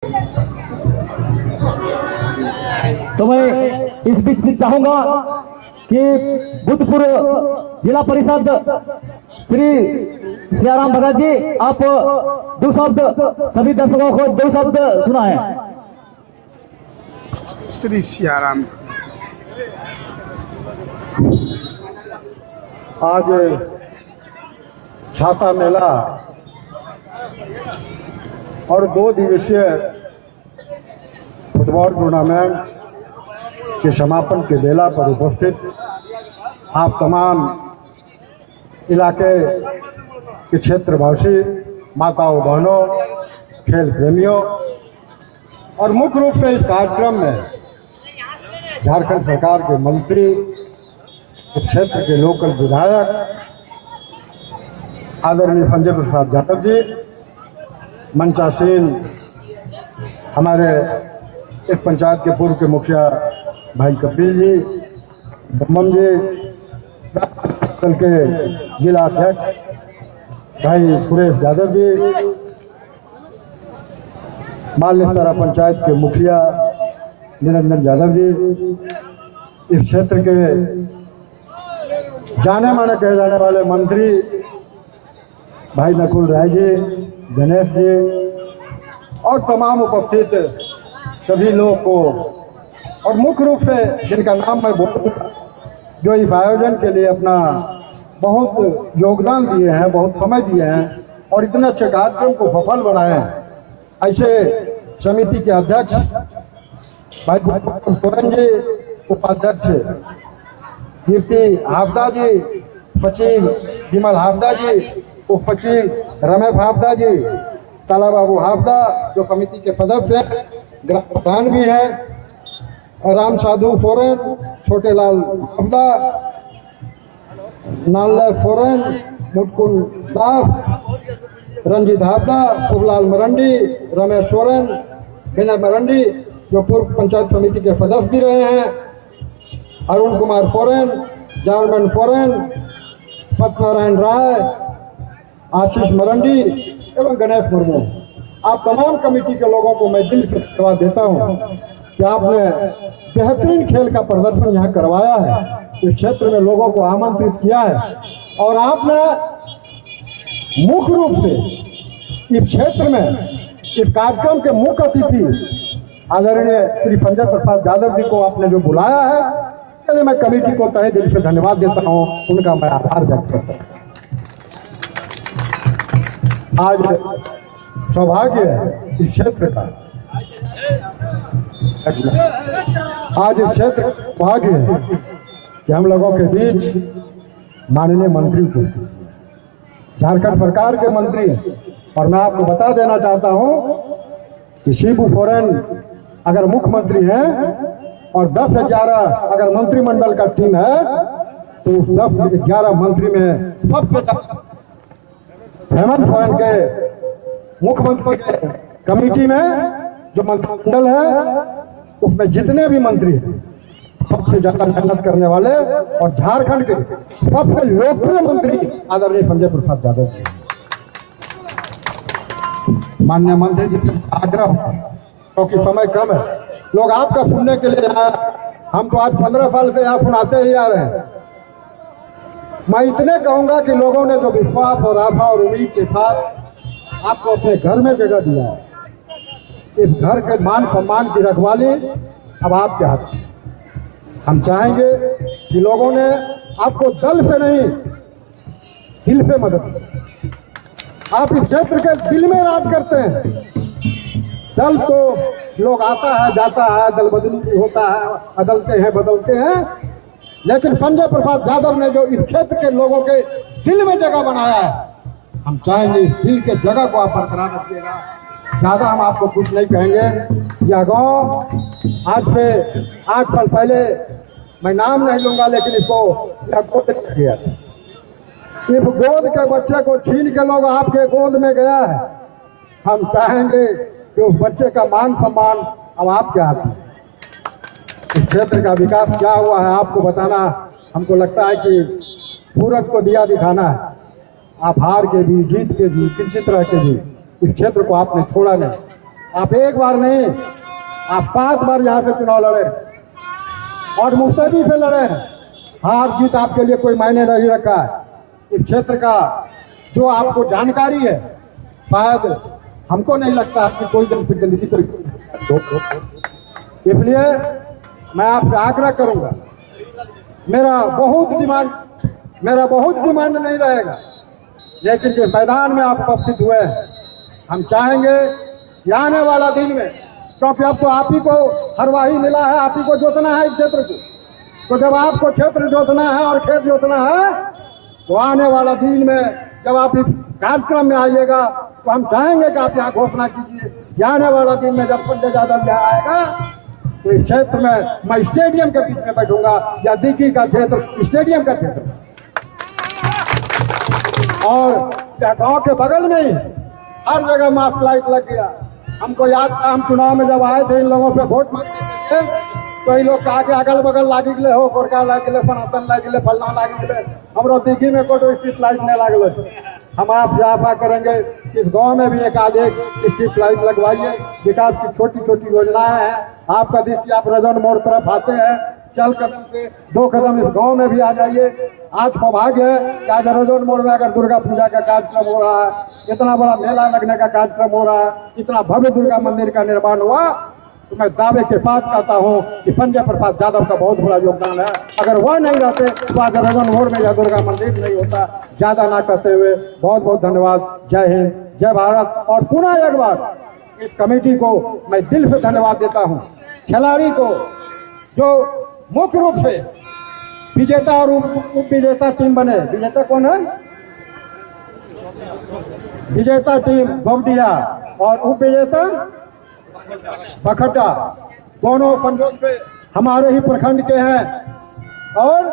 तो मैं इस बीच चाहूंगा कि भूतपूर्व जिला परिषद श्री सियाराम भगत जी, आप दो शब्द सभी दर्शकों को दो शब्द सुनाएं। श्री सियाराम आज छाता मेला और 2 दिवसीय फुटबॉल टूर्नामेंट के समापन के बेला पर उपस्थित आप तमाम इलाके के क्षेत्रवासी, माताओं, बहनों, खेल प्रेमियों और मुख्य रूप से इस कार्यक्रम में झारखंड सरकार के मंत्री, इस क्षेत्र के लोकल विधायक आदरणीय संजय प्रसाद यादव जी, मंचासीन हमारे इस पंचायत के पूर्व के मुखिया भाई कपिल जी, बम्बम जी, कल के जिला अध्यक्ष भाई सुरेश यादव जी, मालनेसरा पंचायत के मुखिया निरंजन यादव जी, इस क्षेत्र के जाने माने कहे जाने वाले मंत्री भाई नकुल राय जी, गणेश जी और तमाम उपस्थित सभी लोग को, और मुख्य रूप से जिनका नाम मैं बोलूँगा, जो इस आयोजन के लिए अपना बहुत योगदान दिए हैं, बहुत समय दिए हैं और इतने अच्छे कार्यक्रम को सफल बनाए हैं, ऐसे समिति के अध्यक्ष भाई सोरेन जी, उपाध्यक्ष कीर्ति हाफदा जी, सचिव विमल हाफदा जी, उप सचिव रमेश हाफदा जी, ताला बाबू हाफदा जो कमेटी के सदस्य हैं, ग्राम प्रधान भी हैं, राम साधु सोरेन, छोटे लाल हाफदा, नालय सोरेन, मुटकुन दास, रंजीत हाफदा, शुभलाल मरंडी, रमेश सोरेन, विनय मरंडी जो पूर्व पंचायत समिति के सदस्य भी रहे हैं, अरुण कुमार सोरेन, जारमन सोरेन, सत्यनारायण राय, आशीष मरंडी एवं गणेश मुर्मू, आप तमाम कमेटी के लोगों को मैं दिल से धन्यवाद देता हूं कि आपने बेहतरीन खेल का प्रदर्शन यहाँ करवाया है, इस क्षेत्र में लोगों को आमंत्रित किया है और आपने मुख्य रूप से इस क्षेत्र में इस कार्यक्रम के मुख्य अतिथि आदरणीय श्री संजय प्रसाद यादव जी को आपने जो बुलाया है, इसके लिए मैं कमेटी को तहे दिल से धन्यवाद देता हूं, उनका मैं आभार व्यक्त करता हूं। आज सौभाग्य है इस क्षेत्र का, आज इस क्षेत्र सौभाग्य है कि हम लोगों के बीच माननीय मंत्री उपस्थित, झारखंड सरकार के मंत्री, और मैं आपको बता देना चाहता हूं कि शिबू सोरेन अगर मुख्यमंत्री हैं और 10-11 अगर मंत्रिमंडल का टीम है तो उस 10-11 मंत्री में सबसे हेमंत सोरेन के मुख्यमंत्री के कमेटी में जो मंत्रिमंडल है उसमें जितने भी मंत्री हैं सबसे ज्यादा मेहनत करने वाले और झारखंड के सबसे लोकप्रिय मंत्री आदरणीय संजय प्रसाद यादव जी। माननीय मंत्री जी से आग्रह, क्योंकि समय कम है, लोग आपका सुनने के लिए आए, हम तो आज 15 साल से यहाँ सुनाते ही आ रहे हैं। मैं इतने कहूंगा कि लोगों ने जो विश्वास और आशा और उम्मीद के साथ आपको अपने घर में जगह दिया है, इस घर के मान सम्मान की रखवाली अब आपके हाथ में। हम चाहेंगे कि लोगों ने आपको दल से नहीं दिल से मदद की। आप इस क्षेत्र के दिल में राज करते हैं। दल तो लोग आता है जाता है, दल बदली भी होता है, बदलते हैं बदलते हैं, लेकिन संजय प्रसाद यादव ने जो इस क्षेत्र के लोगों के दिल में जगह बनाया है, हम चाहेंगे इस दिल के जगह को आप बरकरार रखिएगा। ज़्यादा हम आपको कुछ नहीं कहेंगे। यह गाँव आज से 8 साल पहले, मैं नाम नहीं लूंगा, लेकिन इसको यह गोद किया, इस गोद के बच्चे को छीन के लोग आपके गोद में गया है। हम चाहेंगे कि उस बच्चे का मान सम्मान अब आपके हाथ में। इस क्षेत्र का विकास क्या हुआ है आपको बताना हमको लगता है कि सूरज को दिया दिखाना है। आप हार के भी, जीत के भी, किसी तरह के भी, इस क्षेत्र को आपने छोड़ा नहीं। आप एक बार नहीं, आप 5 बार यहाँ पे चुनाव लड़े और मुस्तैदी से लड़े। हार जीत आपके लिए कोई मायने नहीं रखा है। इस क्षेत्र का जो आपको जानकारी है, शायद हमको नहीं लगता आपकी कोई जनप्रतिनिधि कोई। इसलिए मैं आपसे आग्रह करूंगा, मेरा बहुत डिमांड नहीं रहेगा, लेकिन जिस मैदान में आप उपस्थित हुए हैं, हम चाहेंगे कि आने वाला दिन में, क्योंकि अब तो आप ही को हरवाही मिला है, आप ही को जोतना है इस क्षेत्र को, तो जब आपको क्षेत्र जोतना है और खेत जोतना है, तो आने वाला दिन में जब आप इस कार्यक्रम में आइएगा तो हम चाहेंगे कि आप यहाँ घोषणा कीजिए कि आने वाला दिन में जब पंडित यादव यहाँ आएगा तो इस क्षेत्र में मैं स्टेडियम के बीच में बैठूंगा, या दिग्गी का क्षेत्र स्टेडियम का क्षेत्र, और गांव के बगल में ही हर जगह मास्क लाइट लग गया। हमको याद था, हम चुनाव में जब आए थे इन लोगों पे वोट मांगने थे, तो इन लोग कहा कि अगल बगल लागी गए हो, गोरका लागी गए, फनातन लागी गए, फलना लागी गए, हमरो दिग्गी में कोई स्ट्रीट लाइट नहीं लागल। हम आपसे आशा करेंगे कि इस गांव में भी एक आधे स्ट्रीट लाइट लगवाइए। विकास की छोटी छोटी योजनाएं हैं, आपका दृष्टि आप रजन मोड़ तरफ आते हैं, चल कदम से 2 कदम इस गांव में भी आ जाइए। आज सौभाग्य है कि आज रजौन मोड़ में अगर दुर्गा पूजा का कार्यक्रम हो रहा है, इतना बड़ा मेला लगने का कार्यक्रम हो रहा है, इतना भव्य दुर्गा मंदिर का निर्माण हुआ, तो मैं दावे के साथ कहता हूं कि संजय प्रसाद यादव का बहुत बड़ा योगदान है। अगर वह नहीं रहते तो आज रजौन मोड़ में यह दुर्गा मंदिर नहीं होता। ज्यादा ना कहते हुए बहुत बहुत धन्यवाद। जय हिंद, जय भारत। और पुनः एक बार इस कमेटी को मैं दिल से धन्यवाद देता हूँ। खिलाड़ी को जो मुख्य रूप से विजेता और उप विजेता टीम बने, विजेता कौन है? विजेता टीम गोमदिया और उप विजेता बखटा, दोनों संयोग से हमारे ही प्रखंड के हैं और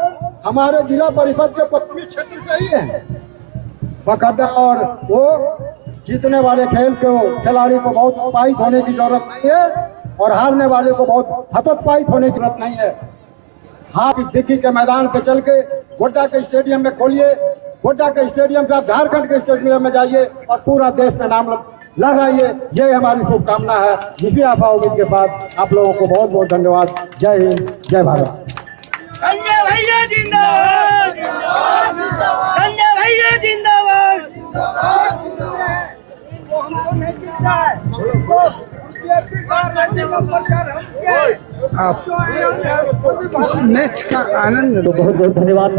हमारे जिला परिषद के पश्चिमी क्षेत्र से ही हैं बखटा। और वो जीतने वाले खेल को खिलाड़ी को बहुत उत्साहित होने की जरूरत नहीं है और हारने वाले को बहुत हतोत्साहित होने की जरूरत नहीं है। आप दिग्गी के मैदान पे चल के गोड्डा के स्टेडियम में खोलिए, गोड्डा के स्टेडियम से आप झारखंड के स्टेडियम में जाइए और पूरा देश में नाम लहराइए। ये हमारी शुभकामना है। इसी आशा उम्मीद के साथ आप लोगों को बहुत बहुत धन्यवाद। जय हिंद, जय भारत। संजय भैया जिंदाबाद, संजय भैया जिंदाबाद। वो हमको नहीं जीतता है, आप इस मैच का आनंद। तो बहुत बहुत धन्यवाद।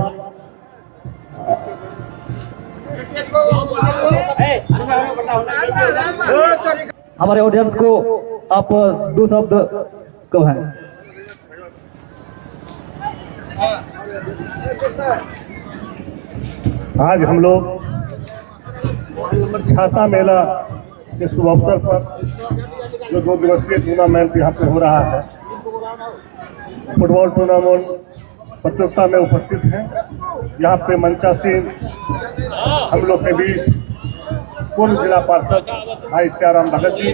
हमारे ऑडियंस को आप 2 शब्द कहें। आज हम लोग छाता मेला के शुभ अवसर पर जो 2 दिवसीय टूर्नामेंट यहाँ पे हो रहा है, फुटबॉल टूर्नामेंट प्रतियोगिता में उपस्थित हैं। यहाँ पे मंचासीन हम लोग के बीच पूर्व जिला पार्षद भाई सियाराम भगत जी,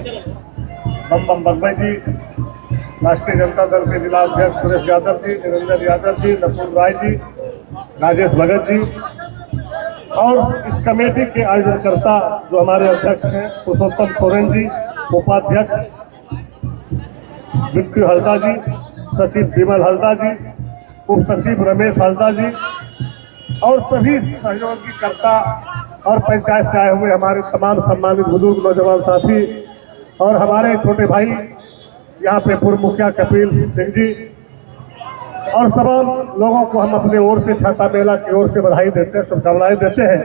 बम बगबई जी, राष्ट्रीय जनता दल के जिला अध्यक्ष सुरेश यादव जी, निरंजन यादव जी, नकुल राय जी, राजेश भगत जी, और इस कमेटी के आयोजनकर्ता जो हमारे अध्यक्ष हैं पुरुषोत्तम सोरेन जी, उपाध्यक्ष बिट्टू हल्दा जी, सचिव विमल हल्दा जी, उप सचिव रमेश हल्दा जी, और सभी सहयोगी कर्ता और पंचायत से आए हुए हमारे तमाम सम्मानित बुजुर्ग नौजवान साथी और हमारे छोटे भाई यहाँ पे पूर्व मुखिया कपिल सिंह जी, और तमाम लोगों को हम अपने ओर से छाता मेला की ओर से बधाई देते हैं, शुभकामनाएं देते हैं।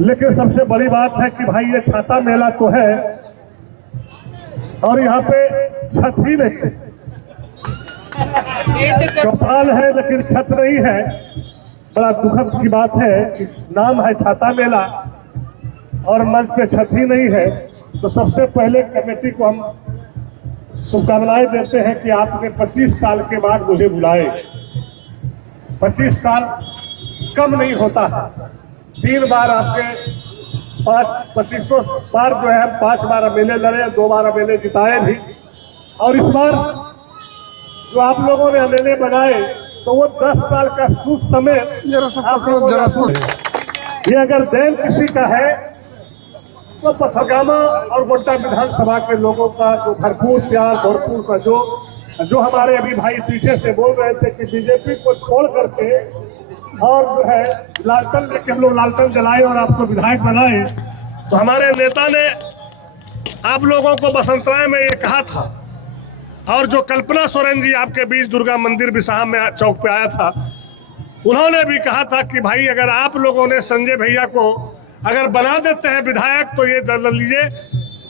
लेकिन सबसे बड़ी बात है कि भाई ये छाता मेला तो है और यहाँ पे छत ही नहीं है, चौपाल है लेकिन छत नहीं है। बड़ा दुखद की बात है कि नाम है छाता मेला और मंच पे छत ही नहीं है। तो सबसे पहले कमेटी को हम शुभकामनाएं देते हैं कि आपने 25 साल के बाद मुझे बुलाए। 25 साल कम नहीं होता है। 3 बार आपके 2500 बार जो है 5 बार एमएलए लड़े, 2 बार एमएलए जिताए भी, और इस बार जो आप लोगों ने एमएलए बनाए तो वो 10 साल का सूद समय। ये अगर देन किसी का है तो पथरगामा और गोड्डा विधानसभा के लोगों का जो भरपूर प्यार, भरपूर सहयोग, जो हमारे अभी भाई पीछे से बोल रहे थे कि बीजेपी को छोड़ करके और जो है लालटेन लेके हम लोग लालटेन जलाए और आपको विधायक बनाए, तो हमारे नेता ने आप लोगों को बसंतराय में ये कहा था, और जो कल्पना सोरेन जी आपके बीच दुर्गा मंदिर बिसाह में चौक पे आया था, उन्होंने भी कहा था कि भाई अगर आप लोगों ने संजय भैया को अगर बना देते हैं विधायक तो ये जान लीजिए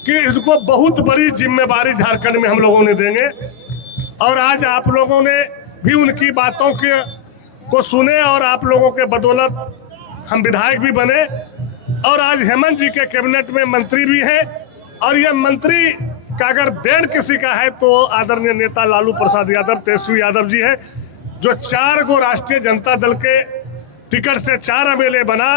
कि इनको बहुत बड़ी जिम्मेदारी झारखंड में हम लोगों ने देंगे। और आज आप लोगों ने भी उनकी बातों को सुने और आप लोगों के बदौलत हम विधायक भी बने और आज हेमंत जी के कैबिनेट में मंत्री भी हैं। और ये मंत्री का अगर देन किसी का है तो आदरणीय नेता लालू प्रसाद यादव, तेजस्वी यादव जी है, जो 4 गो राष्ट्रीय जनता दल के टिकट से 4 एमएलए बना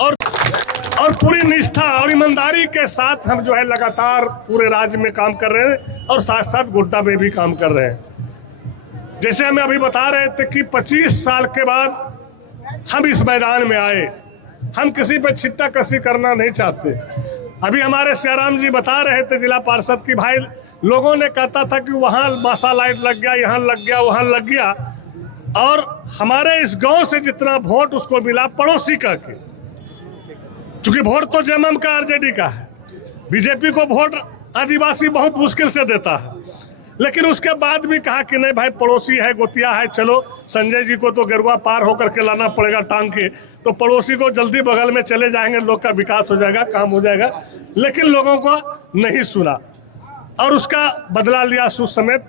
और पूरी निष्ठा और ईमानदारी के साथ हम जो है लगातार पूरे राज्य में काम कर रहे हैं और साथ साथ गोड्डा में भी काम कर रहे हैं। जैसे हमें अभी बता रहे थे कि 25 साल के बाद हम इस मैदान में आए, हम किसी पे छिट्टा कसी करना नहीं चाहते। अभी हमारे सियाराम जी बता रहे थे जिला पार्षद की भाई लोगों ने कहता था कि वहाँ मासा लाइट लग गया, यहाँ लग गया, वहाँ लग गया, और हमारे इस गांव से जितना वोट उसको मिला पड़ोसी का के, चूंकि वोट तो जेएमएम का आरजेडी का है, बीजेपी को वोट आदिवासी बहुत मुश्किल से देता है, लेकिन उसके बाद भी कहा कि नहीं भाई पड़ोसी है, गोतिया है, चलो संजय जी को तो गरुआ पार होकर के लाना पड़ेगा टांग के, तो पड़ोसी को जल्दी बगल में चले जाएंगे, लोग का विकास हो जाएगा, काम हो जाएगा। लेकिन लोगों को नहीं सुना और उसका बदला लिया सुस समेत।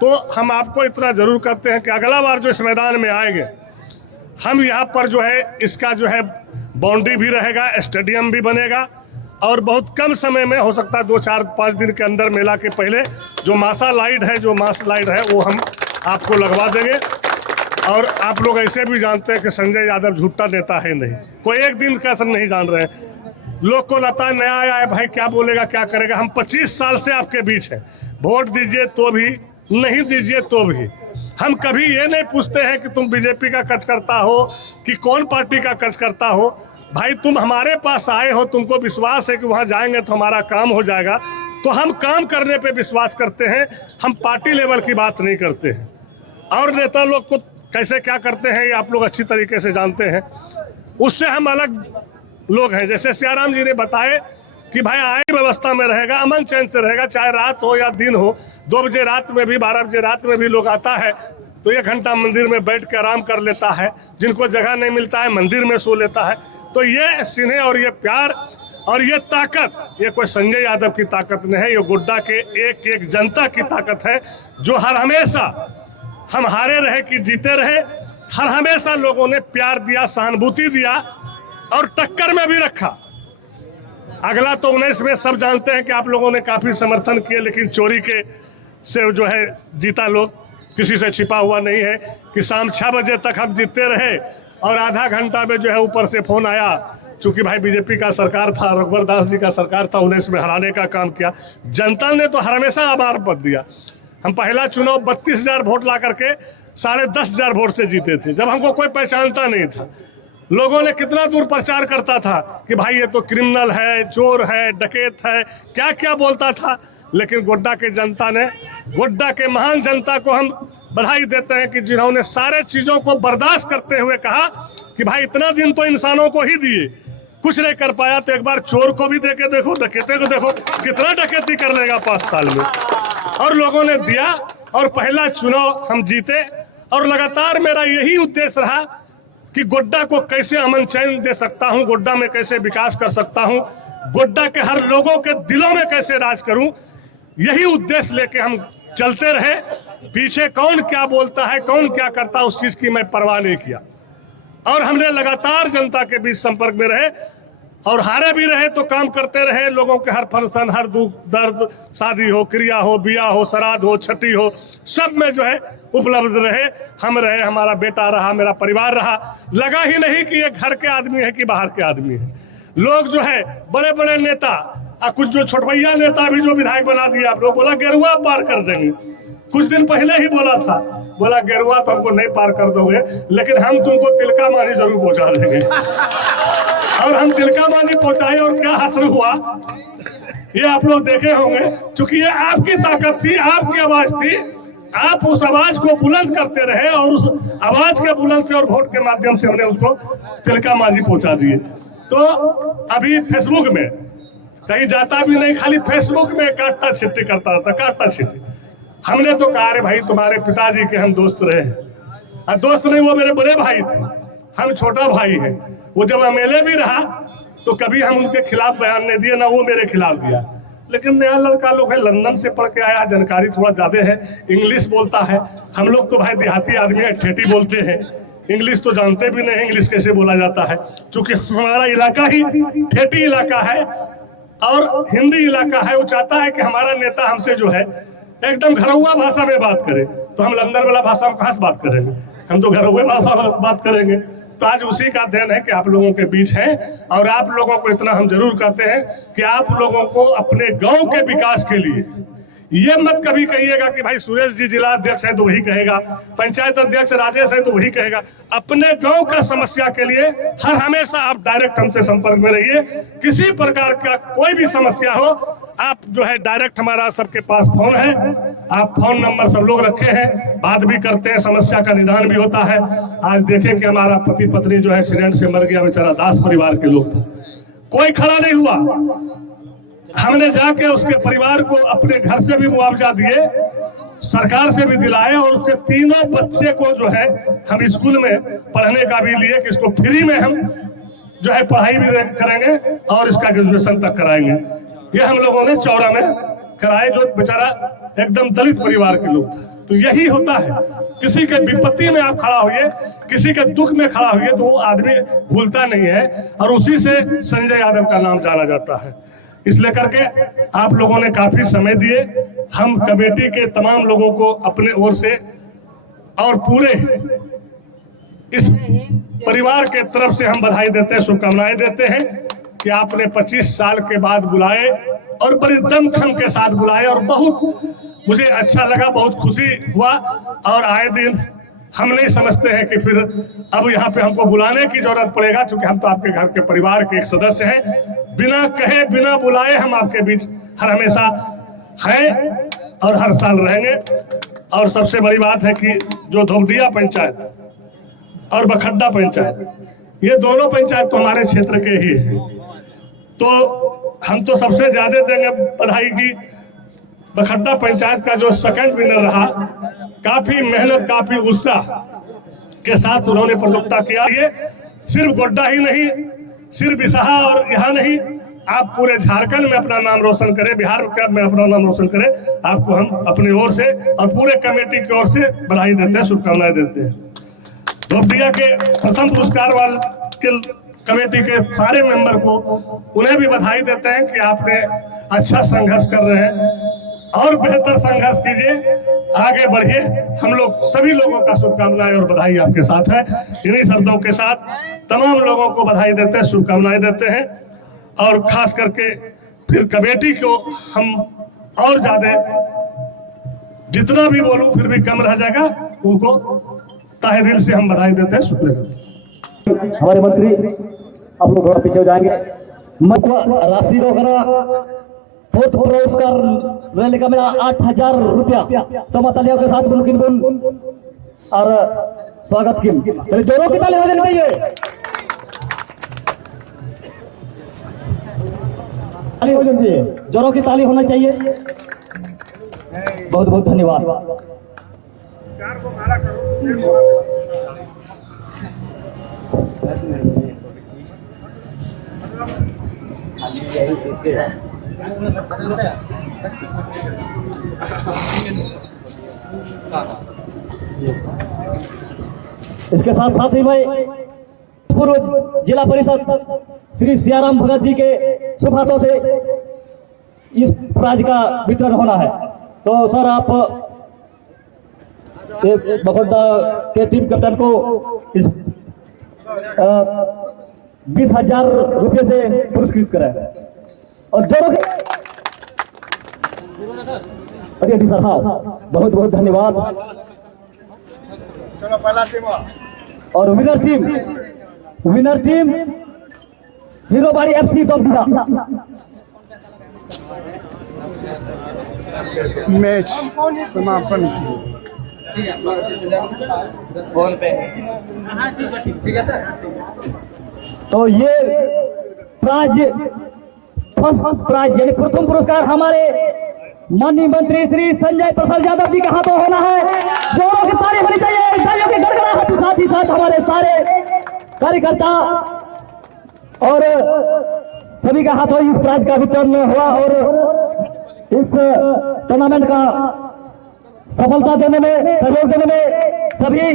तो हम आपको इतना जरूर कहते हैं कि अगला बार जो इस मैदान में आएंगे हम यहाँ पर जो है इसका जो है बाउंड्री भी रहेगा, स्टेडियम भी बनेगा और बहुत कम समय में हो सकता है 2-4-5 दिन के अंदर मेला के पहले जो मासा लाइट है वो हम आपको लगवा देंगे। और आप लोग ऐसे भी जानते हैं कि संजय यादव झूठा नेता है नहीं, कोई एक दिन का सब नहीं जान रहे हैं। लोग को लगता है नया आया है भाई क्या बोलेगा क्या करेगा। हम 25 साल से आपके बीच हैं, वोट दीजिए तो भी, नहीं दीजिए तो भी। हम कभी ये नहीं पूछते हैं कि तुम बीजेपी का कच करता हो कि कौन पार्टी का कच करता हो। भाई तुम हमारे पास आए हो, तुमको विश्वास है कि वहाँ जाएंगे तो हमारा काम हो जाएगा, तो हम काम करने पे विश्वास करते हैं, हम पार्टी लेवल की बात नहीं करते हैं। और नेता लोग को कैसे क्या करते हैं ये आप लोग अच्छी तरीके से जानते हैं, उससे हम अलग लोग हैं। जैसे सियाराम जी ने बताए कि भाई आईन व्यवस्था में रहेगा, अमन चैन से रहेगा, चाहे रात हो या दिन हो, 2 बजे रात में भी 12 बजे रात में भी लोग आता है तो 1 घंटा मंदिर में बैठ के आराम कर लेता है, जिनको जगह नहीं मिलता है मंदिर में सो लेता है। तो ये स्नेह और ये प्यार और ये ताकत, ये कोई संजय यादव की ताकत नहीं है, ये गोड्डा के एक एक जनता की ताकत है, जो हर हमेशा हम हारे रहे कि जीते रहे, हर हमेशा लोगों ने प्यार दिया, सहानुभूति दिया और टक्कर में भी रखा। अगला तो 19 में सब जानते हैं कि आप लोगों ने काफ़ी समर्थन किए, लेकिन चोरी के से जो है जीता लोग, किसी से छिपा हुआ नहीं है कि शाम 6 बजे तक हम जीतते रहे और आधा घंटा में जो है ऊपर से फोन आया, चूंकि भाई बीजेपी का सरकार था, रघुवर दास जी का सरकार था, 19 में हराने का काम किया। जनता ने तो हमेशा आभार मत दिया। हम पहला चुनाव 32,000 वोट ला करके 10,500 वोट से जीते थे, जब हमको कोई पहचानता नहीं था। लोगों ने कितना दूर प्रचार करता था कि भाई ये तो क्रिमिनल है, चोर है, डकैत है, क्या क्या बोलता था। लेकिन गोड्डा के जनता ने, गोड्डा के महान जनता को हम बधाई देते हैं कि जिन्होंने सारे चीज़ों को बर्दाश्त करते हुए कहा कि भाई इतना दिन तो इंसानों को ही दिए, कुछ नहीं कर पाया तो एक बार चोर को भी देके देखो, डकैते को देखो, कितना डकैती कर लेगा 5 साल में। और लोगों ने दिया और पहला चुनाव हम जीते और लगातार मेरा यही उद्देश्य रहा कि गोड्डा को कैसे अमन चैन दे सकता हूं, गोड्डा में कैसे विकास कर सकता हूं, गोड्डा के हर लोगों के दिलों में कैसे राज करूं। यही उद्देश्य लेके हम चलते रहे। पीछे कौन क्या बोलता है, कौन क्या करता है, उस चीज की मैं परवाह नहीं किया और हमने लगातार जनता के बीच संपर्क में रहे और हारे भी रहे तो काम करते रहे। लोगों के हर फंक्शन, हर दुख दर्द, शादी हो, क्रिया हो, ब्याह हो, श्राद्ध हो, छठी हो, सब में जो है उपलब्ध रहे। हम रहे, हमारा बेटा रहा, मेरा परिवार रहा। लगा ही नहीं कि ये घर के आदमी है कि बाहर के आदमी है। लोग जो है बड़े बड़े नेता, कुछ जो छोटभैया नेता भी जो विधायक बना दिया, आप लोग बोला गेरुआ पार कर देंगे, कुछ दिन पहले ही बोला था। बोला गेरुआ तो हमको नहीं पार कर दोगे, लेकिन हम तुमको तिलका मांझी जरूर पहुंचा देंगे। और हम तिलका मांझी पहुंचाए और क्या हासिल हुआ ये आप लोग देखे होंगे। चूंकि ये आपकी ताकत थी, आपकी आवाज थी, आप उस आवाज को बुलंद करते रहे और उस आवाज के बुलंद से और वोट के माध्यम से हमने उसको तिलका मांझी पहुंचा दिए। तो अभी फेसबुक में कहीं जाता भी नहीं, खाली फेसबुक में काटा छिट्टी करता था, काटा छिट्टी। हमने तो कहा अरे भाई तुम्हारे पिताजी के हम दोस्त रहे, और दोस्त नहीं वो मेरे बड़े भाई थे, हम छोटा भाई है। वो जब एमएलए भी रहा तो कभी हम उनके खिलाफ बयान नहीं दिए, ना वो मेरे खिलाफ दिया। लेकिन नया लड़का लोग है, लंदन से पढ़ के आया, जानकारी थोड़ा ज्यादा है, इंग्लिश बोलता है। हम लोग तो भाई देहाती आदमी है, ठेठी बोलते हैं, इंग्लिश तो जानते भी नहीं, इंग्लिश कैसे बोला जाता है। क्योंकि हमारा इलाका ही ठेठी इलाका है और हिंदी इलाका है। वो चाहता है कि हमारा नेता हमसे जो है एकदम घरौआ भाषा में बात करे, तो हम लंदन वाला भाषा में कहाँ से बात करेंगे, हम तो घरौआ भाषा में बात करेंगे। तो आज उसी का देन है कि आप लोगों के बीच हैं, और आप लोगों को इतना हम जरूर कहते हैं कि आप लोगों को अपने गांव के विकास के लिए ये मत कभी कहिएगा कि भाई सुरेश जी जिला अध्यक्ष है तो वही कहेगा, पंचायत अध्यक्ष राजेश है तो वही कहेगा। अपने गांव का समस्या के लिए हर हमेशा आप डायरेक्ट हमसे संपर्क में रहिए। किसी प्रकार का कोई भी समस्या हो, आप जो है डायरेक्ट, हमारा सबके पास फोन है, आप फोन नंबर सब लोग रखे हैं, बात भी करते हैं, समस्या का निदान भी होता है। आज देखें कि हमारा पति पत्नी जो है एक्सीडेंट से मर गया, बेचारा दास परिवार के लोग था, कोई खड़ा नहीं हुआ। हमने जाके उसके परिवार को अपने घर से भी मुआवजा दिए, सरकार से भी दिलाए, और उसके तीनों बच्चे को जो है हम स्कूल में पढ़ने का भी लिए कि इसको फ्री में हम जो है पढ़ाई भी करेंगे और इसका ग्रेजुएशन तक कराएंगे। ये हम लोगों ने चौड़ा में कराए, जो बेचारा एकदम दलित परिवार के लोग थे। तो यही होता है, किसी के विपत्ति में आप खड़ा होइए, किसी के दुख में खड़ा होइए, तो वो आदमी भूलता नहीं है, और उसी से संजय यादव का नाम जाना जाता है। इसलिए करके आप लोगों ने काफी समय दिए, हम कमेटी के तमाम लोगों को अपने ओर से और पूरे इस परिवार के तरफ से हम बधाई देते हैं, शुभकामनाएं देते हैं कि आपने 25 साल के बाद बुलाए और बड़े दमखम के साथ बुलाए, और बहुत मुझे अच्छा लगा, बहुत खुशी हुआ। और आए दिन हम नहीं समझते हैं कि फिर अब यहाँ पे हमको बुलाने की जरूरत पड़ेगा, क्योंकि हम तो आपके घर के परिवार के एक सदस्य हैं। बिना कहे बिना बुलाए हम आपके बीच हर हमेशा हैं और हर साल रहेंगे। और सबसे बड़ी बात है कि जो धोबडिया पंचायत और बखड्डा पंचायत, ये दोनों पंचायत तो हमारे क्षेत्र के ही हैं, तो हम तो सबसे ज्यादा देंगे बधाई की बखड्डा पंचायत का जो सेकंड विनर रहा, काफी मेहनत, काफी उत्साह के साथ उन्होंने प्रतियोगिता किया। ये सिर्फ गोड्डा ही नहीं, सिर्फ बिसहा और यहाँ नहीं, आप पूरे झारखंड में अपना नाम रोशन करें, बिहार में अपना नाम रोशन करें। आपको हम अपनी ओर से और पूरे कमेटी की ओर से बधाई देते हैं, शुभकामनाएं देते हैं। धोबडिया के प्रथम पुरस्कार वाले के कमेटी के सारे मेंबर को उन्हें भी बधाई देते हैं कि आपने अच्छा संघर्ष कर रहे हैं, और बेहतर संघर्ष कीजिए, आगे बढ़िए। हम लोग सभी लोगों का शुभकामनाएं और बधाई आपके साथ है। इन्हीं शब्दों के साथ तमाम लोगों को बधाई देते हैं, शुभकामनाएं देते हैं, और खास करके फिर कमेटी को हम और ज्यादा जितना भी बोलूं फिर भी कम रह जाएगा, उनको ताहे दिल से हम बधाई देते हैं, शुक्रिया। हमारे मंत्री आप लोग थोड़ा पीछे हो जाएंगे। राशि वगैरह फोर्थ पुरस्कार रैली का मेरा 8,000 रुपया तो तालियों के साथ मुमकिन और स्वागत की जोरों की ताली हो जानी चाहिए, ताली हो जानी चाहिए, जोरों की ताली होना चाहिए। बहुत बहुत धन्यवाद। इसके साथ साथ ही मैं पूर्व जिला परिषद श्री सियाराम भगत जी के शुभ हाथों से इस प्राइज का वितरण होना है। तो सर आप बखड्डा के टीम कैप्टन को इस 20,000 रुपये से पुरस्कृत करें, और जोरों के सर हाँ बहुत बहुत धन्यवाद। और विनर टीम हीरोबाड़ी FC बबीरा। मैच समापन की तो ये प्राइज फर्स्ट प्राइज यानी प्रथम पुरस्कार हमारे माननीय मंत्री श्री संजय प्रसाद यादव जी के हाथों होना है। जोरों की ताली होनी चाहिए, तालियों की गड़गड़ाहट के साथ ही साथ हमारे सारे कार्यकर्ता और सभी का हाथों इस प्राइज का वितरण हुआ और इस टूर्नामेंट का सफलता देने में सहयोग देने में सभी